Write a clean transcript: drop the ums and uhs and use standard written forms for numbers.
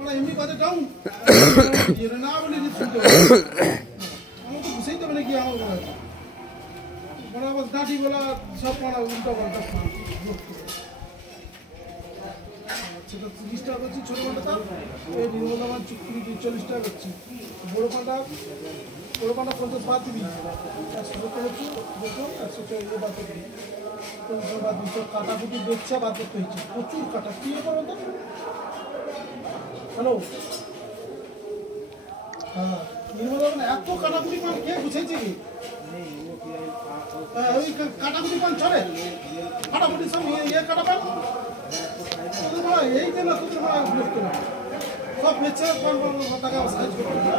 মানে এমনি কাজে ডাউন এর না বলে দিচ্ছি তো আমার তো বুঝাইতে পারে কি আমার বড় আবার দাঁড়ি বলা সব পড়া উল্টো পাল্টা সেটা 30 টাকা করছি ছোটো পাটা এই নির্মল আমার 40 টাকা করছি বড় পাটা 50 বাদ দিবি 100 হচ্ছে দেখো 100 বাদ দিবি বাদ দিবি কাটাকুটি দেখছে বাদ করতে হচ্ছে প্রচুর কাটা কি করো তো হ্যালো হ্যাঁ নির্মল এত কাটাকুটি পান কে বুঝেছে কি ওই কাটাকুটি পান চলে কাটাকুটি সব ইয়ে কাটা পান এই যে না তোদের সব বেচে টাকা সাইজ করতে